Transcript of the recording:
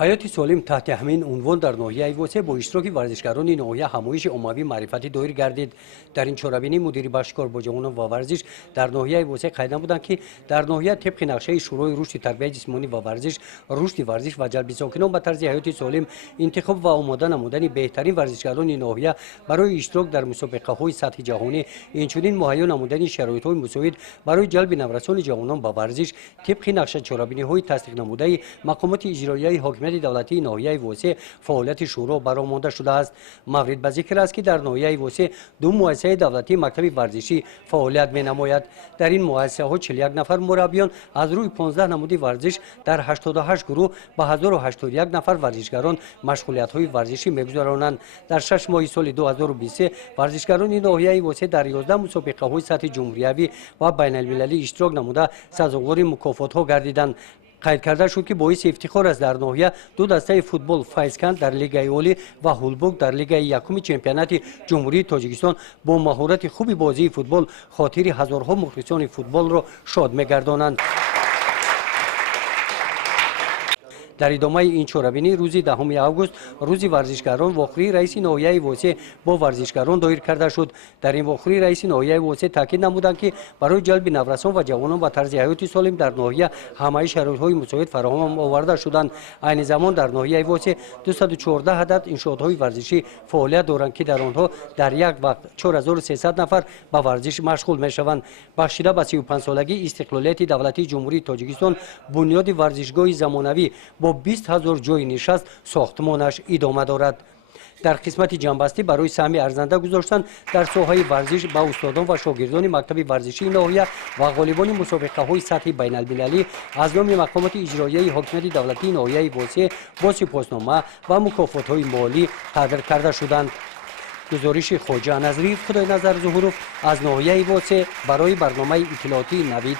ҳаёти солим таҳти ҳамин унвон дар ноҳияи восеъ бо иштироки варзишгарони ноҳия ҳамоиши оммавӣ маърифатӣ доир гардид. дар ин чорабинӣ мудири бахши кор бо ҷавонон ва варзиш дар ноҳияи восеъ қайд намуданд ки дар ноҳия табқи нақшаи шӯрои рушди тарбияи ҷисмонӣ ва варзиш, рушди варзиш ва ҷалби сокинон ба тарзи ҳаёти солим, интихоб ва омода намудани беҳтарин варзишгарони ноҳия барои иштирок дар мусобиқаҳои сатҳи ҷаҳонӣ, инчунин муҳайё намудани шароитҳои мусоид барои ҷалби наврасони ҷавонон ба варзиш табқи нақша чорабиниҳои тасдиқнамудаи мақомоти иҷроияи ҳокимияти давлатии ноҳияи восеъ фаъолияти шӯро баромонда шудааст. маврид ба зикр аст ки дар ноҳияи восеъ ду муассисаи давлатии мактаби варзишӣ фаъолият менамояд. дар ин муассисаҳо 41 нафар мураббиён аз рӯи 15 намуди варзиш дар 88 гурӯҳ ба 1081 нафар варзишгарон машғулиятҳои варзишӣ мегузаронанд. дар 6 моҳи соли 2023 варзишгарони ноҳияи восеъ дар 11 мусобиқаҳои сатҳи ҷумҳуриявӣ ва байналмилалӣ иштирок намуда сазовори мукофотҳо гардиданд. қайд карда шуд ки боиси ифтихор аст дар ноҳия ду дастаи футбол файзканд дар лигаи олӣ ва ҳулбург дар лигаи якуми чемпионати ҷумҳурии тоҷикистон бо маҳорати хуби бозии футбол хотири ҳазорҳо мухлисони футболро шод мегардонанд. дар идомаи ин чорабинӣ рӯзи 10 август рӯзи варзишгарон вохӯрии раиси ноҳияи восеъ бо варзишгарон доир карда шуд. дар ин вохӯрӣ раиси ноҳияи восеъ таъкид намуданд ки барои ҷалби наврасон ва ҷавонон ба тарзи ҳаёти солим дар ноҳия ҳамаи шароитҳои мусоид фароҳам оварда шуданд. айни замон дар ноҳияи восеъ 214 адад иншоотҳои варзишӣ фаъолият доранд ки дар онҳо дар як вақт 4300 нафар ба варзиш машғул мешаванд. бахшида ба 35-солагии истиқлолияти давлатии ҷумҳурии тоҷикистон бунёди варзишгоҳи замонавӣ бо 20 000 ҷойи нишаст сохтмонаш идома дорад. дар қисмати ҷанбастӣ барои саҳми арзанда гузоштан дар соҳаи варзиш ба устодон ва шогирдони мактаби варзишии ноҳия ва ғолибони мусобиқаҳои сатҳи байналмилалӣ аз номи мақомоти иҷроияи ҳокимияти давлатии ноҳияи восеъ бо сипоснома ва мукофотҳои молӣ қадр карда шуданд. гузориши хоҷа назриев, худойназар зуҳуров аз ноҳияи восеъ барои барномаи иттилоотии Навид.